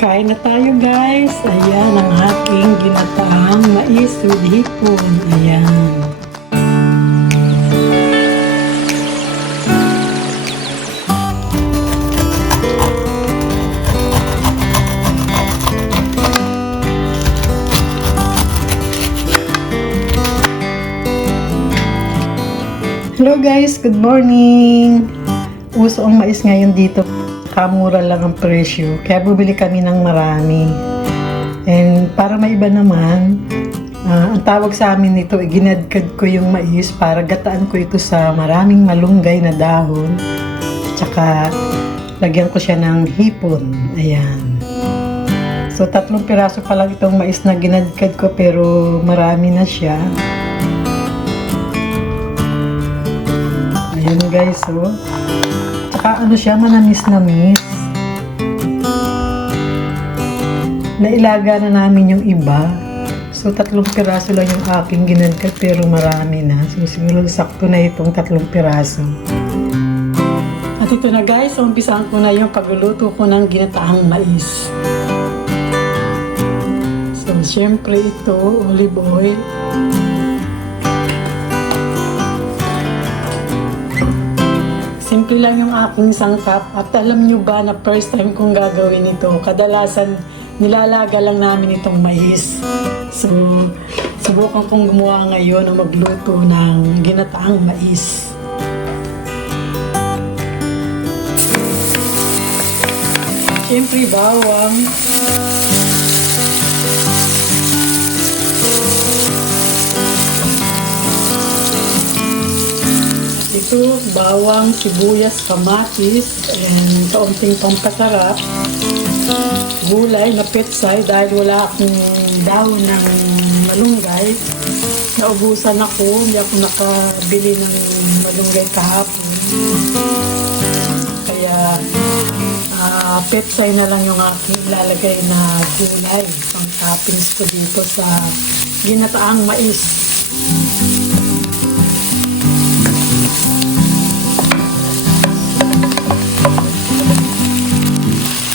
Kain na tayo guys. Ayan ang aking ginataang mais with hipon. Ayan. Hello guys, good morning. Uso ang mais ngayon dito. Kamura lang ang presyo. Kaya bumili kami ng marami. And para maiba naman, ang tawag sa amin nito, ginadkad ko yung mais para gataan ko ito sa maraming malunggay na dahon. Tsaka lagyan ko siya ng hipon. Ayan. So 3 piraso pa lang itong mais na ginadkad ko pero marami na siya. Ayan guys, oh. Tsaka ano siya, manamis-namis. Nailaga na namin yung iba. So 3 piraso lang yung aking ginadkad pero marami na. So siguro sakto na itong 3 piraso. At ito na guys, umpisahan ko na yung pagluluto ko ng ginataang mais. So syempre ito, olive oil. Simple lang yung aking sangkap at alam nyo ba na first time kong gagawin ito. Kadalasan nilalaga lang namin itong mais. So, subukan kong gumawa ngayon o magluto ng ginataang mais. Siyempre bawang. Ito, bawang, sibuyas, kamatis, and kaunting pampasarap. Gulay na petsay dahil wala akong dahon ng malunggay. Naubusan ako, hindi ako nakabili ng malunggay kahapon. Kaya petsay na lang yung aking ilalagay na gulay. Pang toppings ko dito sa ginataang mais.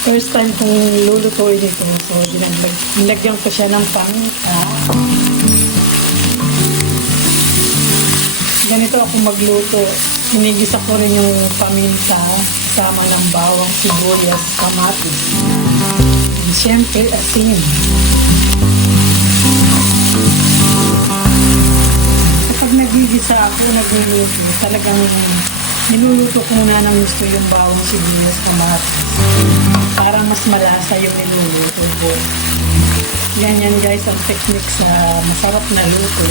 First time kong lulutuin ito, so nilagyan ko siya ng paminta. Ganito ako magluto. Hinigisa ko rin yung paminta kasama ng bawang, sibuyas, kamatis. And syempre, asin. Kapag nagigisa ako, nagluluto, talagang niluluto ko muna ng gusto yung bawang, sibuyas, kamatis. Para mas malasa yung niluluto ko. Ganyan guys ang technique sa masarap na luto.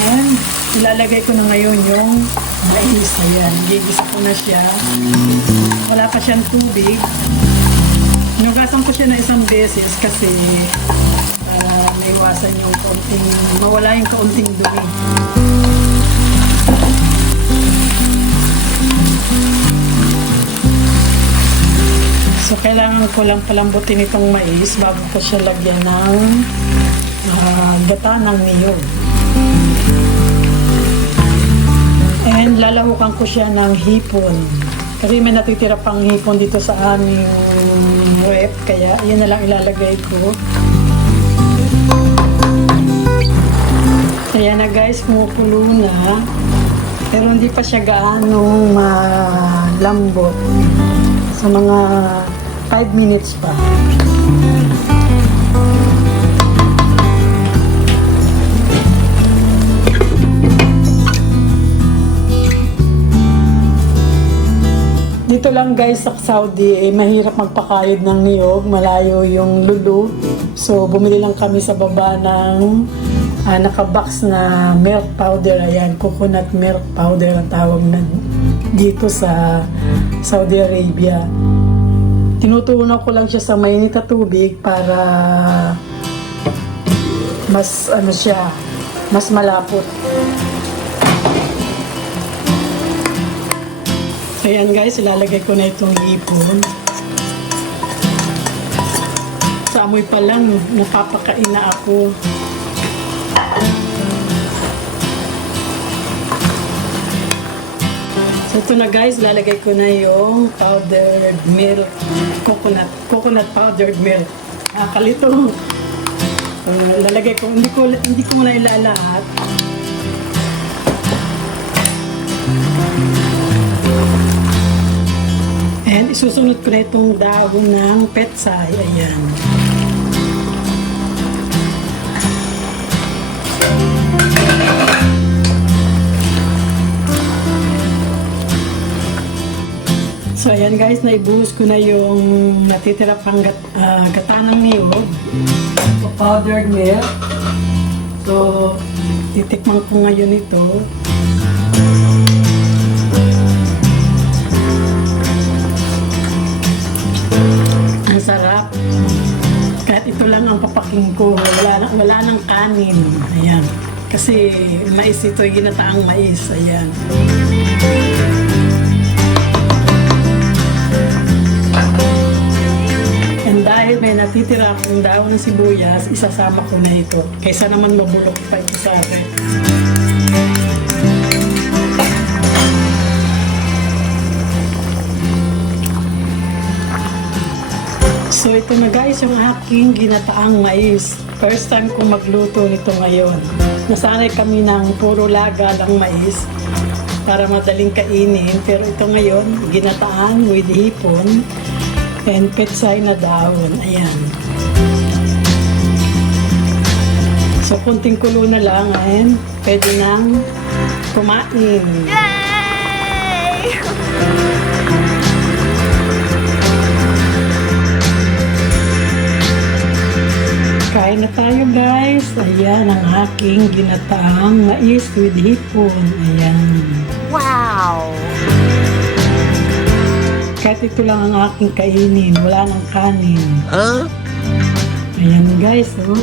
And ilalagay ko na ngayon yung mais. Ayan, gigisa ko na siya. Wala pa siyang tubig. Inugasan ko siya na 1 beses kasi naiwasan yung kaunting, mawala yung kaunting dumi. So, kailangan ko lang palambutin itong mais bago ko siya lagyan ng gata ng niyog. And lalahukan ko siya ng hipon. Kasi may natitira pang hipon dito sa aming rep, kaya yan na lang ilalagay ko. Ayan na guys, kumukulo na. Pero hindi pa siya gaano malambot. Sa mga 5 minutes pa. Dito lang guys sa Saudi, mahirap magpakayod ng niyog, malayo yung lulu. So bumili lang kami sa baba ng nakabox na milk powder. Ayan, coconut milk powder ang tawag na dito sa Saudi Arabia. Tinutunaw ko lang siya sa mainit na tubig para mas mas malapot. Ayan guys, ilalagay ko na itong hipon. Sa amoy pa lang, napapakain na ako. So Ito na guys, lalagay ko na yung powdered milk, coconut powdered milk. Kalito. Lalagay ko, hindi ko muna ilalahat. And isusunod ko na itong dahon ng petsay. Ayan. So ayan guys, naibuhos ko na yung natitira pang gata ng niyog. So powdered milk. So titikman ko ngayon ito. Ang sarap. Kahit ito lang ang papaking ko, wala nang kanin. Ayan. Kasi mais ito, ginataang mais. Ayan. And dahil may natitira akong dahon ng sibuyas, isasama ko na ito. Kaysa naman mabulok pa ito sa akin. So ito na guys, yung aking ginataang mais. First time ko magluto nito ngayon. Nasanay kami ng puro laga lang mais para madaling kainin. Pero ito ngayon, ginataan with hipon and petsay na dahon. Ayan. So kunting kulo na lang and pwede nang kumain. Yay! Kain na tayo guys. Ayan ang aking ginataang mais with hipon. Ayan. Wow! Kahit ito lang ang aking kainin. Wala nang kanin. Huh? Ayan guys. Oh.